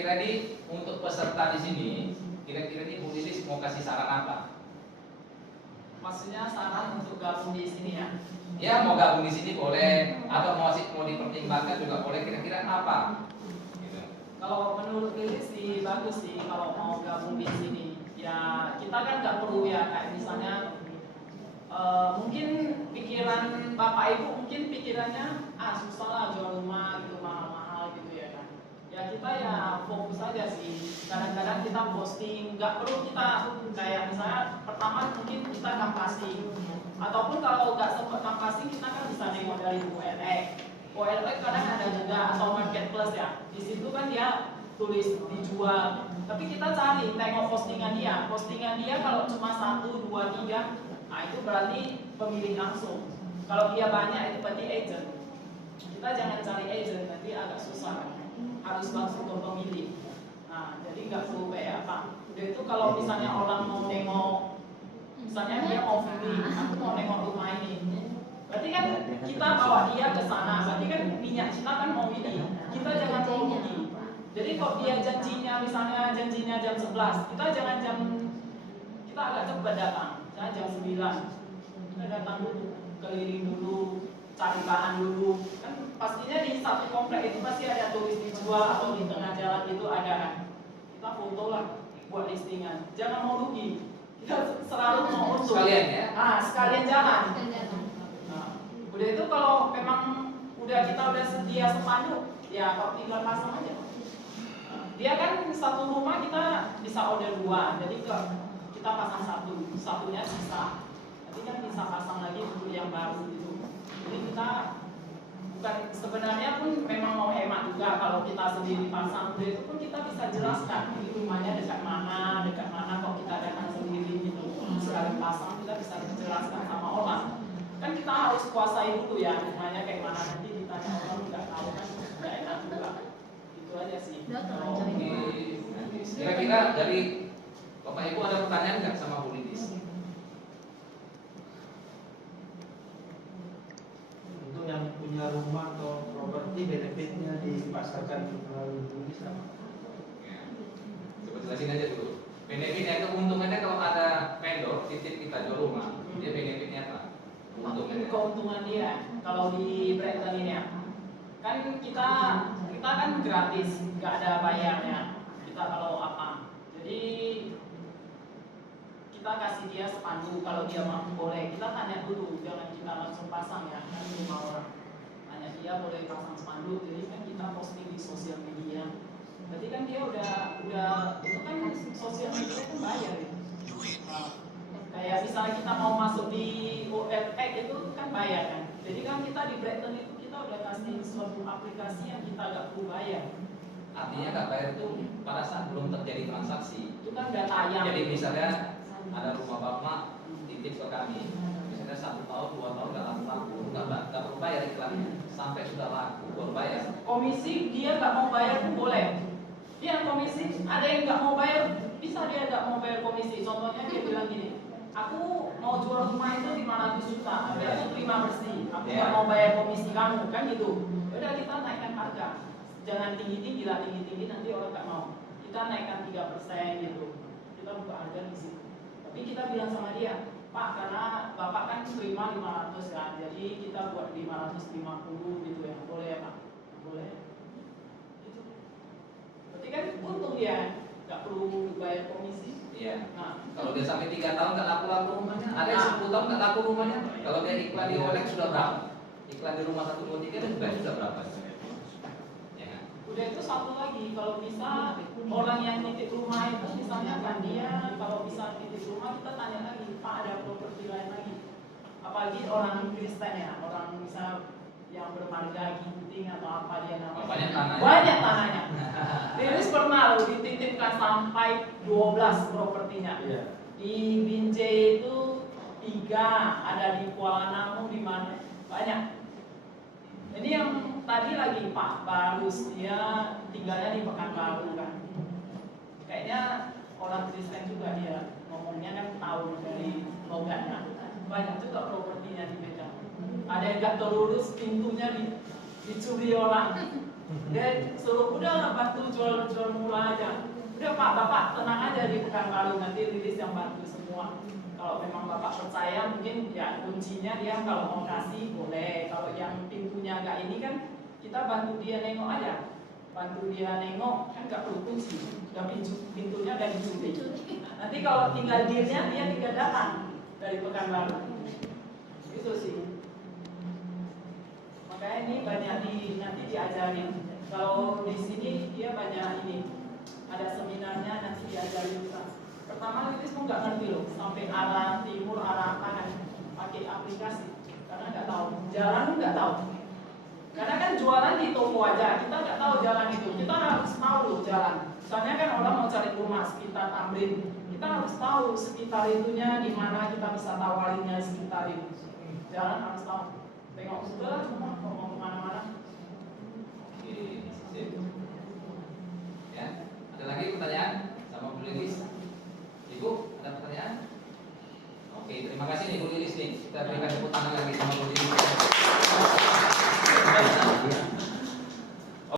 kira-kira nih untuk peserta di sini, kira-kira nih Bu Lilis mau kasih saran apa? Maksudnya saran untuk gabung di sini ya? Ya mau gabung di sini boleh, atau mau dipertimbangkan juga boleh. Kira-kira apa? Gitu. Kalau menurut Lilis sih bagus sih kalau mau gabung di sini. Ya kita kan nggak perlu ya kayak misalnya mungkin pikiran bapak ibu mungkin pikirannya susah lah jual rumah gitu mahal-mahal gitu ya kan. Ya kita ya fokus aja sih. Kadang-kadang kita posting nggak perlu kita kayak misalnya pertama mungkin kita kampasing ataupun kalau nggak sempat kampasing kita kan bisa nengok dari OLX. OLX kadang ada juga atau marketplace ya. Di situ kan dia tulis dijual. Tapi kita cari tengok postingan dia kalau cuma 1, 2, 3, nah itu berarti pemilik langsung. Kalau dia banyak itu berarti agent. Kita jangan cari agent, nanti agak susah. Harus langsung ke pemilik. Nah, jadi nggak perlu kayak apa. Udah itu kalau misalnya orang mau nengok, misalnya dia mau pilih, aku mau nengok rumah ini. Berarti kan kita bawa dia ke sana. Berarti kan minyak kita kan mau ini. Kita jangan mau rugi. Jadi kalau dia janjinya misalnya janjinya jam 11, kita jangan kita agak cepat datang. Misalnya jam 9. Kita datang dulu, keliling dulu, cari bahan dulu. Kan pastinya di satu komplek itu pasti ada tulis dijual atau di tengah jalan itu ada kan. Kita foto lah buat listingan. Jangan mau rugi. Kita selalu mau untung. Sekalian ya? Sekalian jalan. Nah, udah itu kalau memang kita udah sedia spanduk, ya kalau tinggal pasang aja. Dia kan satu rumah kita bisa order 2, jadi kita pasang satunya sisa. Nanti kan bisa pasang lagi untuk yang baru gitu. Jadi kita bukan sebenarnya pun memang mau hemat juga kalau kita sendiri pasang. Itu pun kita bisa jelaskan ini rumahnya dekat mana kalau kita datang sendiri gitu. Sekali pasang kita bisa jelaskan sama orang. Kan kita harus kuasai dulu ya rumahnya kayak mana, nanti ditanya orang nggak tahu kan nggak enak juga. Itu aja sih. Kira-kira dari Bapak Ibu ada pertanyaan nggak sama Bu Lilis? Untuk yang punya rumah atau properti benefitnya dipasarkan melalui Bu Lilis apa? Coba jelasin aja dulu. Benefitnya, keuntungannya kalau ada vendor titip kita jual rumah, dia benefitnya apa? Keuntungan dia kalau di Brighton ini ya, kan kita kan gratis, nggak ada bayarnya. Kita kalau apa, jadi kita kasih dia spanduk kalau dia mampu boleh. Kita tanya dulu, jangan kita langsung pasang ya, kan rumah orang. Tanya dia boleh pasang spanduk, jadi kan kita posting di sosial media. Berarti kan dia udah itu kan sosial media kan bayar ya. Kayak misalnya kita mau masuk di OLX itu kan bayar kan. Jadi kan kita di Brighton itu kita udah kasih suatu aplikasi yang kita nggak perlu bayar. Artinya nggak bayar itu pada saat belum terjadi transaksi. Itu kan udah tayang. Jadi misalnya ada rumah Bapak titip ke kami, misalnya 1 tahun, 2 tahun nggak laku, nggak perlu bayar iklannya. Sampai sudah laku baru bayar. Komisi dia nggak mau bayar pun boleh. Dia komisi ada yang nggak mau bayar, bisa dia nggak mau bayar komisi. Contohnya dia bilang gini, aku mau jual rumah itu 500 juta, tapi aku terima bersih. Aku nggak mau bayar komisi kamu, kan gitu. Udah kita naikkan harga. Jangan tinggi-tinggi lah, tinggi-tinggi nanti orang nggak mau. Kita naikkan 3% gitu. Kita buka harga di situ. Tapi kita bilang sama dia, Pak, karena Bapak kan terima 500 kan, jadi kita buat 550 gitu ya. Boleh ya Pak? Boleh. Gitu. Berarti kan untung dia, nggak perlu bayar komisi. Iya. Nah, Kalau dia sampai 3 tahun nggak laku rumahnya, ada yang 10 tahun nggak laku rumahnya. Kalau dia iklan di OLX sudah berapa? Iklan di rumah 1, 2, 3 dan sudah berapa? Ya. Udah itu satu lagi, kalau bisa orang yang titip rumah itu misalnya kan dia kalau bisa titip rumah kita tanya lagi, Pak ada properti lain lagi. Apalagi orang Kristen ya, orang bisa yang bermarga ginting atau apa dia namanya. Banyak tanahnya. Banyak tanahnya. Lilis pernah loh dititipkan sampai 12 propertinya. Iya. Di Binjai itu 3, ada di Kuala Namu di mana banyak. Ini yang tadi lagi Pak Barus, dia tinggalnya di Pekanbaru kan. Kayaknya orang Kristen juga dia, ngomongnya kan tahu dari logatnya. Banyak juga propertinya di Medan. Ada yang nggak terurus, pintunya dicuri orang. Dan suruh udah bantu jual murah aja. Udah Pak, Bapak tenang aja di Pekanbaru, nanti Lilis yang bantu semua. Kalau memang Bapak percaya, mungkin ya kuncinya dia kalau mau kasih boleh. Kalau yang pintunya agak ini kan kita bantu dia nengok aja. Bantu dia nengok kan nggak perlu kunci. Udah pintunya udah dicuri. Nanti kalau tinggal dealnya dia tinggal datang dari Pekanbaru. Itu sih. Makanya ini banyak nanti diajarin. Kalau di sini dia banyak ini, ada seminarnya nanti diajarin kita. Pertama Lilis pun nggak ngerti loh, sampai arah timur, arah kanan pakai aplikasi, karena nggak tahu. Jalan nggak tahu. Karena kan jualan di toko aja, kita nggak tahu jalan itu. Kita harus tahu loh jalan. Soalnya kan orang mau cari rumah sekitar Tamrin, kita harus tahu sekitar itunya di mana kita bisa tawarinya sekitar itu. Jalan harus tahu. Tengok sudah semua mau kemana-mana. Oke, sip. Ya, ada lagi pertanyaan sama Bu Lilis? Ibu, ada pertanyaan? Oke, terima kasih nih Bu Lilis nih. Kita berikan tepuk tangan lagi sama Bu Lilis.